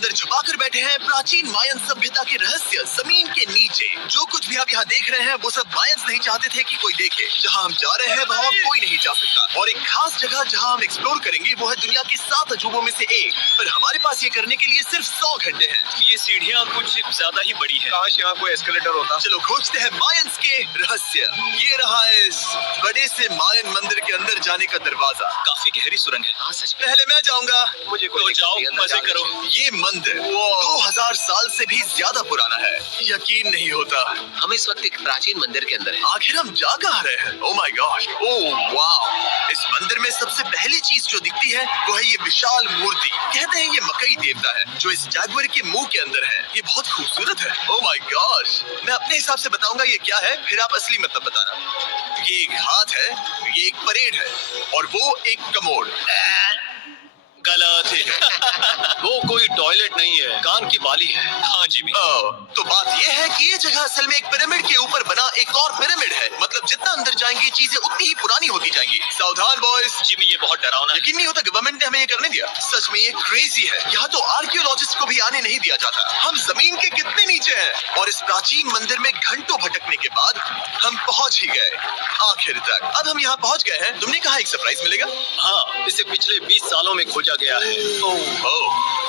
अंदर छुपा कर बैठे हैं प्राचीन मायन सभ्यता के रहस्य जमीन के नीचे। जो कुछ भी आप यहाँ देख रहे हैं वो सब मायंस नहीं चाहते थे कि कोई देखे। जहाँ हम जा रहे हैं वहाँ कोई नहीं जा सकता, और एक खास जगह जहाँ हम एक्सप्लोर करेंगे वो है दुनिया के 7 अजूबों में से एक। पर हमारे पास ये करने के लिए सिर्फ 100 घंटे हैं। ये सीढ़ियाँ कुछ ज्यादा ही बड़ी है। काश यहाँ कोई एस्केलेटर होता। चलो खोजते हैं मायंस के रहस्य। ये रहा इस बड़े से मायन मंदिर के अंदर जाने का दरवाजा। काफी गहरी सुरंग है। हाँ सच में। पहले मैं जाऊंगा। मुझे तो जाओ, मजे करो। ये मंदिर 2000 साल से भी ज्यादा पुराना है। यकीन नहीं होता। हम इस वक्त एक प्राचीन मंदिर के अंदर हैं। आखिर हम जा कहाँ रहे हैं? ओह माय गॉड, ओह वाव। इस मंदिर में सबसे पहली चीज जो दिखती है वो है ये विशाल मूर्ति। कहते हैं ये मकई देवता है जो इस जैगुआर के मुंह के अंदर है। ये बहुत खूबसूरत है। ओह माय गॉड, मैं अपने हिसाब से बताऊंगा ये क्या है, फिर आप असली मतलब बताना। ये एक हाथ है, ये एक परेड है, और वो एक कमोड। गलत है। वो कोई टॉयलेट नहीं है, कान की बाली है। हाँ जिमी। तो बात ये है कि ये जगह असल में एक पिरामिड के ऊपर बना एक और पिरामिड है। मतलब जितना अंदर जाएंगे चीजें उतनी ही पुरानी होती जाएंगी। सावधान बॉयज। जिमी ये बहुत डरावना है। यकीन नहीं होता गवर्नमेंट ने हमें ये करने दिया। सच में ये क्रेजी है। यहाँ तो आर्कियोलॉजिस्ट को भी आने नहीं दिया जाता। हम जमीन के कितने नीचे हैं, और इस प्राचीन मंदिर में घंटों भटकने के बाद हम पहुंच ही गए आखिर तक। अब हम यहाँ पहुंच गए हैं। तुमने कहा एक सरप्राइज मिलेगा। हाँ, इसे पिछले 20 सालों में खोजा गया है।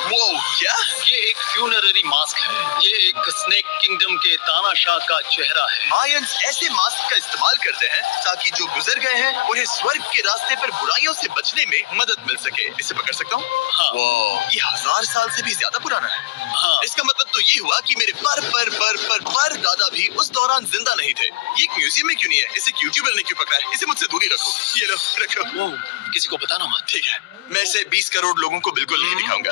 वो क्या? ये एक फ्यूनररी मास्क है। ये एक स्नेक किंगडम के तानाशाह का चेहरा है। मायंस ऐसे मास्क का इस्तेमाल करते हैं ताकि जो गुजर गए हैं उन्हें स्वर्ग के रास्ते पर बुराइयों से बचने में मदद मिल सके। इसे पकड़ सकता हूँ? हाँ। ये 1000 साल से भी ज्यादा पुराना है। हाँ। इसका मतलब तो ये हुआ कि मेरे पर दादा भी उस दौरान जिंदा नहीं थे। ये एक म्यूजियम में क्यों नहीं है? इसे यूट्यूबर ने क्यों पकड़ा है? इसे मुझसे दूरी रखो। ये लो, रखो। किसी को बताना मत। ठीक है, मैं इसे 20 करोड़ लोगों को बिल्कुल नहीं दिखाऊंगा।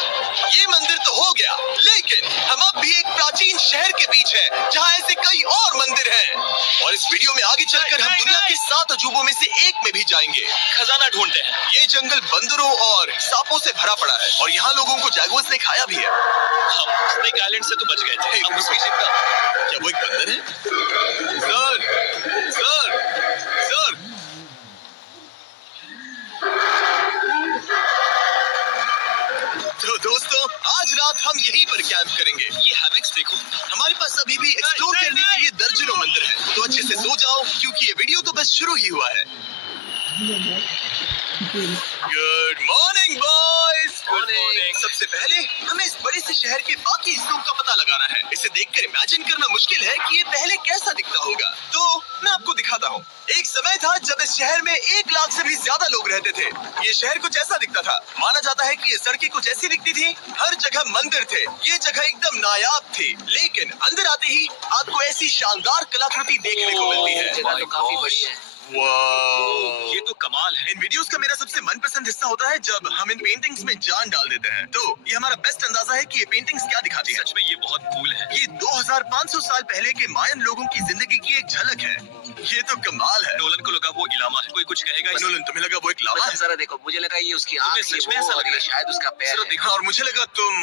ये मंदिर तो हो गया, लेकिन हम अब भी एक प्राचीन शहर के बीच हैं, जहाँ ऐसे कई और मंदिर हैं। और इस वीडियो में आगे चलकर हम दुनिया के 7 अजूबों में से एक में भी जाएंगे। खजाना ढूंढते हैं। ये जंगल बंदरों और सांपों से भरा पड़ा है, और यहाँ लोगों को जैगुआर्स ने खाया भी है। हम स्नेक आइलैंड से तो बच गए थे। हम उसकी चिंता। क्या वो एक बंदर है? Sir, sir, sir. तो दोस्तों, आज रात हम यहीं पर कैंप करेंगे। ये हैमक्स देखो। हमारे पास अभी भी एक्सप्लोर करने के लिए दर्जनों मंदिर हैं। तो अच्छे से सो जाओ, क्योंकि ये वीडियो तो बस शुरू ही हुआ है। Good morning boys. सबसे पहले हमें इस बड़े से शहर के बाकी हिस्सों का पता लगाना है। इसे देखकर इमेजिन करना मुश्किल है कि ये पहले कैसा दिखता होगा। तो मैं आपको दिखाता हूँ। एक समय था जब इस शहर में 1 लाख से भी ज्यादा लोग रहते थे। ये शहर कुछ ऐसा दिखता था। माना जाता है कि ये सड़कें कुछ ऐसी दिखती थी। हर जगह मंदिर थे। ये जगह एकदम नायाब थी। लेकिन अंदर आते ही आपको ऐसी शानदार कलाकृति देखने को मिलती है। जगह तो काफी बड़ी है। वाह, ये तो कमाल है। इन वीडियोस का मेरा सबसे मनपसंद हिस्सा होता है जब हम इन पेंटिंग्स में जान डाल देते हैं। तो ये हमारा बेस्ट अंदाजा है कि ये पेंटिंग्स क्या दिखाती है। सच में ये बहुत कूल है। ये 2500 साल पहले के मायन लोगों की जिंदगी की एक झलक है। ये तो कमाल है। नोलन को लगा वो इलामा है। कोई कुछ कहेगा इसे? नोलन, तुम्हें लगा वो एक लावा है? जरा देखो, मुझे लगा ये उसकी आंख, सच में ये ऐसा वो, लग और रहा ये है। शायद उसका पैर चलो है। देखो। और मुझे लगा तुम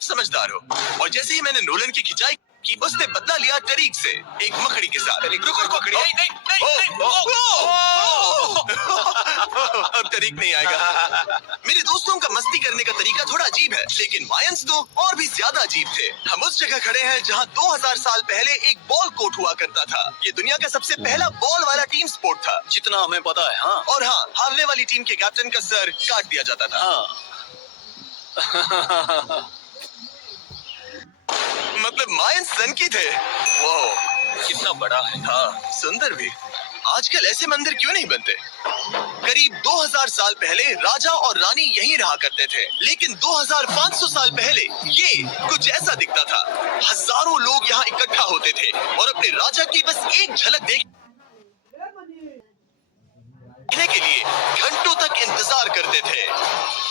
समझदार हो। और जैसे ही मैंने नोलन की खिंचाई की, उसने बदला लिया तरीक से, एक मकड़ी के साथ। रुको, खड़ी। अब तरीक नहीं आएगा। मेरे दोस्तों का मस्ती करने का तरीका थोड़ा अजीब है, लेकिन मायंस तो और भी ज्यादा अजीब थे। हम उस जगह खड़े हैं जहां 2000 साल पहले एक बॉल कोर्ट हुआ करता था। ये दुनिया का सबसे पहला बॉल वाला टीम स्पोर्ट था। जितना हमें पता है। हाँ। और हाँ, हारने वाली टीम के कैप्टन का सर काट दिया जाता था। हाँ। मतलब मायंस सन की थे। वाह, कितना बड़ा है। हाँ, सुंदर भी। आजकल ऐसे मंदिर क्यों नहीं बनते? करीब 2000 साल पहले राजा और रानी यहीं रहा करते थे, लेकिन 2500 साल पहले ये कुछ ऐसा दिखता था। हजारों लोग यहाँ इकट्ठा होते थे और अपने राजा की बस एक झलक देखने के लिए घंटों तक इंतजार करते थे।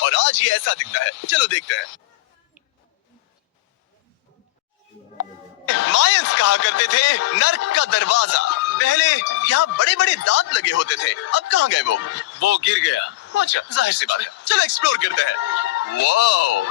और आज ये ऐसा दिखता है। चलो देखते हैं। मायंस कहा करते थे नर्क का दरवाजा। पहले यहाँ बड़े बड़े दांत लगे होते थे। अब कहाँ गए वो? वो गिर गया। अच्छा, जाहिर सी बात है। चलो एक्सप्लोर करते हैं। वाओ,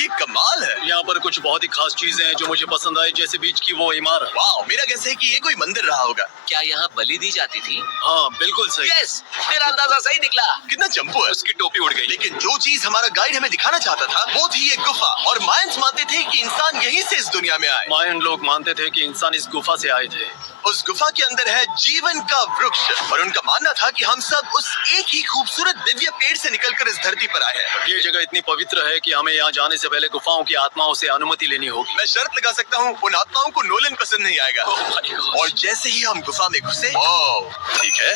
ये कमाल है। यहाँ पर कुछ बहुत ही खास चीजें हैं जो मुझे पसंद आई, जैसे बीच की वो इमारत। वाओ, मेरा गैस है कि ये कोई मंदिर रहा होगा। क्या यहाँ बलि दी जाती थी? हाँ बिल्कुल सही। यस, मेरा अंदाजा सही निकला। कितना चंपू है। उसकी टोपी उड़ गई। लेकिन जो चीज हमारा गाइड हमें दिखाना चाहता था वो थी ये गुफा, और मायंस मानते थे कि इंसान यहीं से इस दुनिया में आए। मायन लोग मानते थे कि इंसान इस गुफा से आए थे। उस गुफा के अंदर है जीवन का वृक्ष, और उनका मानना था कि हम सब उस एक ही खूबसूरत दिव्य पेड़ से निकलकर इस धरती पर आए हैं। ये जगह इतनी पवित्र है कि हमें यहाँ जाने से पहले गुफाओं की आत्माओं से अनुमति लेनी होगी। मैं शर्त लगा सकता हूँ उन आत्माओं को नोलन पसंद नहीं आएगा। और जैसे ही हम गुफा में घुसे, ओह, ठीक है,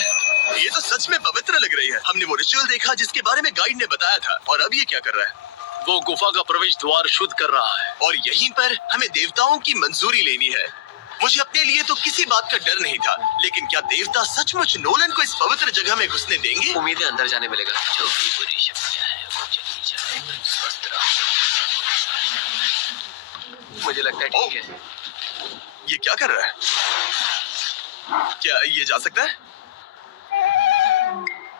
ये तो सच में पवित्र लग रही है। हमने वो रिचुअल देखा जिसके बारे में गाइड ने बताया था, और अब ये क्या कर रहा है? वो गुफा का प्रवेश द्वार शुद्ध कर रहा है। और यहीं पर हमें देवताओं की मंजूरी लेनी है। मुझे अपने लिए तो किसी बात का डर नहीं था, लेकिन क्या देवता सचमुच नोलन को इस पवित्र जगह में घुसने देंगे? उम्मीद है अंदर जाने मिलेगा। जो भी बुरी शक्तियाँ हैं वो चली जाए, स्वस्थ रहो। मुझे लगता है ठीक है। ये क्या कर रहा है? क्या ये जा सकता है?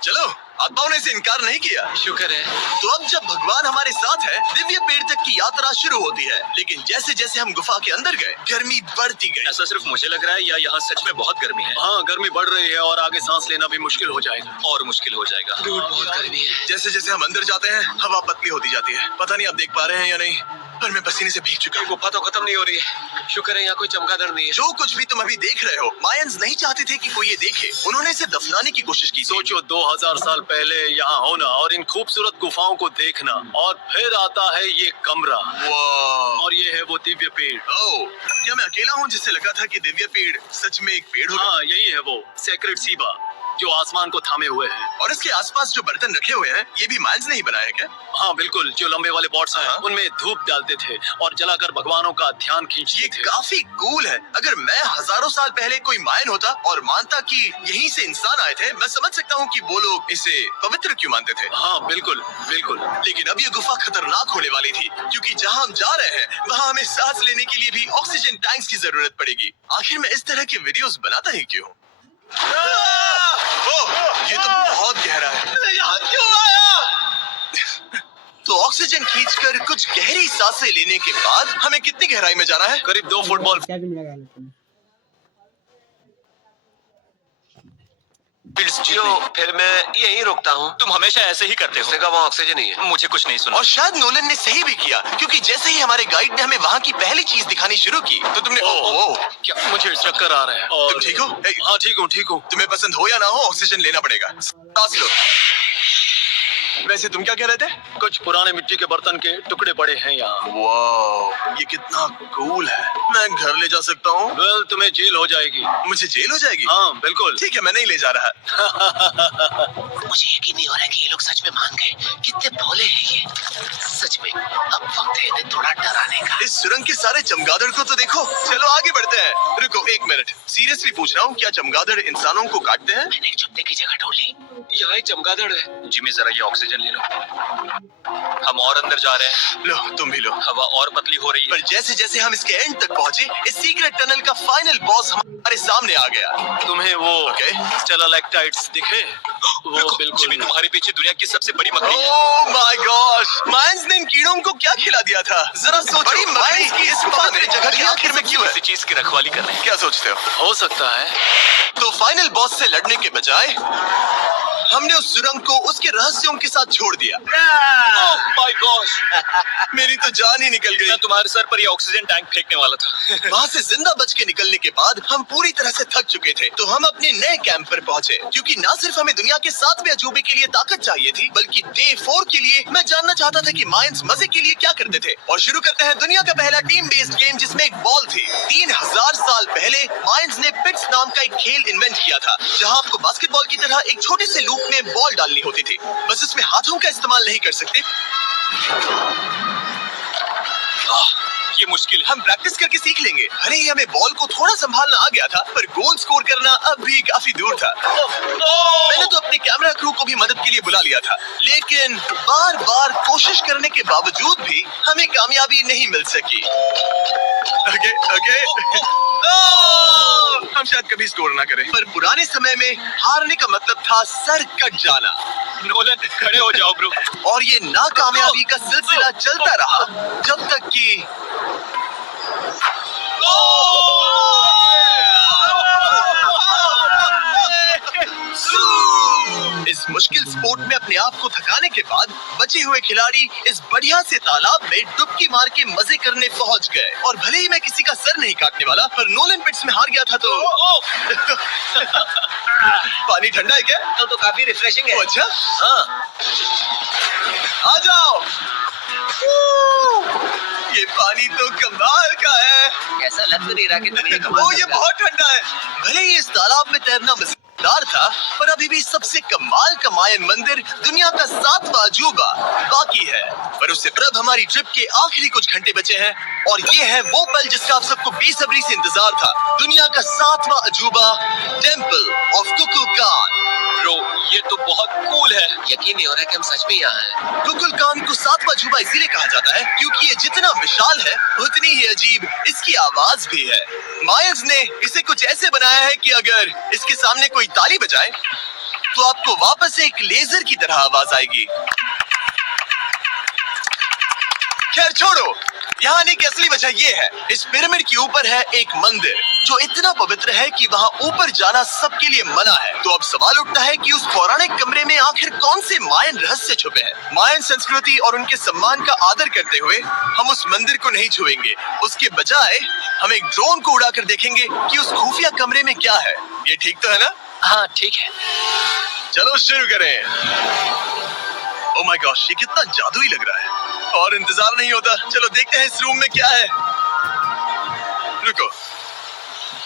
चलो, आत्माओं ने इसे इनकार नहीं किया। शुक्र है। तो अब जब भगवान हमारे साथ है, दिव्य पेड़ तक की यात्रा शुरू होती है। लेकिन जैसे जैसे हम गुफा के अंदर गए, गर्मी बढ़ती गई। ऐसा सिर्फ मुझे लग रहा है या यहाँ सच में बहुत गर्मी है? हाँ, गर्मी बढ़ रही है और आगे सांस लेना भी मुश्किल हो जाएगा। और मुश्किल हो जाएगा। बहुत गर्मी है। जैसे जैसे हम अंदर जाते हैं, हवा पतली होती जाती है। पता नहीं आप देख पा रहे हैं या नहीं, पर मैं पसीने से भीग चुका हूँ। गुफा तो खत्म नहीं हो रही है। शुक्र है यहाँ कोई चमगादड़ नहीं है। जो कुछ भी तुम अभी देख रहे हो, मायंस नहीं चाहते थे कि कोई ये देखे। उन्होंने इसे दफनाने की कोशिश की। सोचो 2000 साल पहले यहाँ होना और इन खूबसूरत गुफाओं को देखना, और फिर आता है ये कमरा, वाह। और ये है वो दिव्य पेड़। ओह, क्या मैं अकेला हूँ जिससे लगा था कि दिव्य पेड़ सच में एक पेड़ होगा? हाँ, यही है वो सेक्रेड सीबा जो आसमान को थामे हुए है। और इसके आसपास जो बर्तन रखे हुए हैं, ये भी मायंस ने ही बनाए हैं क्या? हाँ बिल्कुल, जो लंबे वाले पॉट्स हैं हाँ। उनमें धूप डालते थे और जलाकर भगवानों का ध्यान खींचते ये थे। काफी कूल है। अगर मैं हजारों साल पहले कोई मायन होता और मानता कि यहीं से इंसान आए थे, मैं समझ सकता हूँ कि वो लोग इसे पवित्र क्यों मानते थे। हाँ बिल्कुल बिल्कुल। लेकिन अब ये गुफा खतरनाक होने वाली थी, क्योंकि जहाँ हम जा रहे हैं वहाँ हमें सांस लेने के लिए भी ऑक्सीजन टैंक्स की जरूरत पड़ेगी। आखिर मैं इस तरह के वीडियोस बनाता ही क्यों? ओह, ये तो बहुत गहरा है। यहाँ क्यों आया? तो ऑक्सीजन खींचकर कुछ गहरी सांसें लेने के बाद हमें कितनी गहराई में जाना है? करीब 2 फुटबॉल कैबिन लगा लेते हैं। जो फिर मैं यहीं रुकता हूँ। तुम हमेशा ऐसे ही करते उसने कहा वहाँ ऑक्सीजन नहीं है। मुझे कुछ नहीं सुना। और शायद नोलन ने सही भी किया, क्योंकि जैसे ही हमारे गाइड ने हमें वहाँ की पहली चीज दिखानी शुरू की, तो तुमने ओह, क्या मुझे चक्कर आ रहा है? और तुम ठीक हो? हाँ ठीक हूँ। तुम्हें पसंद हो या ना हो, ऑक्सीजन लेना पड़ेगा। सांस लो। वैसे तुम क्या कह रहे थे? कुछ पुराने मिट्टी के बर्तन के टुकड़े पड़े हैं यहाँ। वाह, ये कितना कूल है। मैं घर ले जा सकता हूँ? वेल, तुम्हें जेल हो जाएगी। मुझे जेल हो जाएगी? हाँ बिल्कुल। ठीक है, मैं नहीं ले जा रहा। मुझे यकीन नहीं हो रहा है कि ये लोग सच में मान गए। कितने भोले हैं ये। सच में अब वक्त है इन्हें थोड़ा डराने का। इस सुरंग के सारे चमगादड़ को तो देखो। चलो आगे बढ़ते हैं। रुको एक मिनट, सीरियसली पूछ रहा हूँ, क्या चमगादड़ इंसानों को काटते हैं? मैंने एक छुपने की जगह ढूंढ ली। यहाँ एक चमगादड़ है। जिमी जरा ये ऑक्सीजन ले लो। हम और अंदर जा रहे हैं। लो, तुम भी लो। हवा और पतली हो रही है। पर जैसे जैसे हम इसके एंड तक पहुँचे, इस सीक्रेट टनल का फाइनल बॉस हमारे सामने आ गया। तुम्हें वो ओके। स्टेलाक्टाइट्स दिखे? वो रुको, बिल्कुल जिमी, तुम्हारे पीछे दुनिया की सबसे बड़ी मकड़ी है। ओह माय गॉश, मायंस ने इन कीड़ों को क्या खिला दिया था? जरा सोचो, बड़ी मकड़ी की इस पवित्र जगह की आखिर में क्यों है? किसी चीज की रखवाली कर रहे हैं। क्या सोचते हो? हो सकता है। तो फाइनल बॉस से लड़ने के बजाय हमने उस सुरंग को उसके रहस्यों के साथ छोड़ दिया। ओह माय गॉश, मेरी तो जान ही निकल गई। मैं तुम्हारे सर पर ये ऑक्सीजन टैंक फेंकने वाला था। वहाँ से जिंदा बच के निकलने के बाद हम पूरी तरह से थक चुके थे, तो हम अपने नए कैंप पर पहुँचे, क्योंकि न सिर्फ हमें दुनिया के 7वें अजूबे के लिए ताकत चाहिए थी, बल्कि डे 4 के लिए मैं जानना चाहता था कि मायंस मजे के लिए क्या करते थे। और शुरू करते हैं दुनिया का पहला टीम बेस्ड गेम, जिसमें एक बॉल थी। 3000 साल पहले मायंस ने पिट्स नाम का एक खेल इन्वेंट किया था, जहाँ आपको बास्केटबॉल की तरह एक छोटे से लूप में बॉल डालनी होती थी। बस इसमें हाथों का इस्तेमाल नहीं कर सकते। ये मुश्किल है। हम प्रैक्टिस करके सीख लेंगे। अरे हमें बॉल को थोड़ा संभालना आ गया था, पर गोल स्कोर करना अब भी काफी दूर था। मैंने तो अपने कैमरा क्रू को भी मदद के लिए बुला लिया था, लेकिन बार बार कोशिश करने के बावजूद भी हमें कामयाबी नहीं मिल सकी। ओके हम शायद कभी स्कोर ना करें, पर पुराने समय में हारने का मतलब था सर कट जाना। नोलन खड़े हो जाओ ब्रो। और ये नाकामयाबी का सिलसिला चलता रहा जब तक कि इस मुश्किल स्पोर्ट में अपने आप को थकाने के बाद बचे हुए खिलाड़ी इस बढ़िया से तालाब में डुबकी मार के मजे करने पहुंच गए। और भले ही मैं किसी का सर नहीं काटने वाला, पर नोलन पिट्स में हार गया था तो पानी ठंडा है क्या? तो काफी रिफ्रेशिंग है। अच्छा, हाँ, आ जाओ। ये पानी तो कमाल का है। ऐसा लग तो नहीं रहा कि तुम ये ओ, ये बहुत ठंडा है। भले ही इस तालाब में तैरना मजेदार था, पर अभी भी सबसे कमाल का मायन मंदिर दुनिया का 7वां अजूबा बाकी है। पर उससे अब हमारी ट्रिप के आखिरी कुछ घंटे बचे हैं, और ये है वो पल जिसका आप सबको बेसब्री से इंतजार था। दुनिया का 7वां अजूबा, टेम्पल ऑफ कुकुलकान। ब्रो ये तो बहुत कूल है। यकीन नहीं हो रहा कि हम सच में यहाँ हैं। कुकुलकान को 7वां अजूबा इसीलिए कहा जाता है क्योंकि ये जितना विशाल है उतनी ही अजीब इसकी आवाज भी है। मायर्स ने इसे कुछ ऐसे बनाया है कि अगर इसके सामने कोई ताली बजाए तो आपको वापस एक लेजर की तरह आवाज आएगी। खैर छोड़ो, यहाँ आने की असली वजह ये है, इस पिरामिड के ऊपर है एक मंदिर जो इतना पवित्र है कि वहाँ ऊपर जाना सबके लिए मना है। तो अब सवाल उठता है कि उस पौराणिक कमरे में आखिर कौन से मायन रहस्य छुपे हैं। मायन संस्कृति और उनके सम्मान का आदर करते हुए हम उस मंदिर को नहीं छुएंगे। उसके बजाय हम एक ड्रोन को उड़ाकर देखेंगे कि उस खुफिया कमरे में क्या है। ये ठीक तो है ना? हाँ ठीक है। चलो शुरू करें। ओह माय गॉश, ये कितना जादुई लग रहा है और इंतजार नहीं होता। चलो देखते हैं इस रूम में क्या है। रुको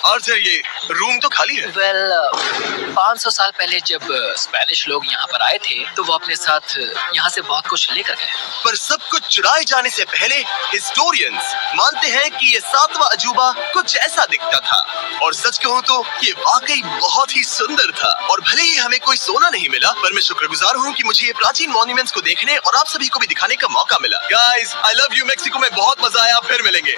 आर्थर, ये रूम तो खाली है। वेल 500 साल पहले जब स्पेनिश लोग यहाँ पर आए थे तो वो अपने साथ यहाँ से बहुत कुछ लेकर गए। पर सब कुछ चुराए जाने से पहले हिस्टोरियंस मानते हैं कि ये 7वां अजूबा कुछ ऐसा दिखता था। और सच कहूँ तो ये वाकई बहुत ही सुंदर था। और भले ही हमें कोई सोना नहीं मिला, पर मैं शुक्रगुजार हूँ कि मुझे ये प्राचीन मॉन्यूमेंट्स को देखने और आप सभी को भी दिखाने का मौका मिला। Guys, I love you. Mexico में बहुत मजा आया, फिर मिलेंगे।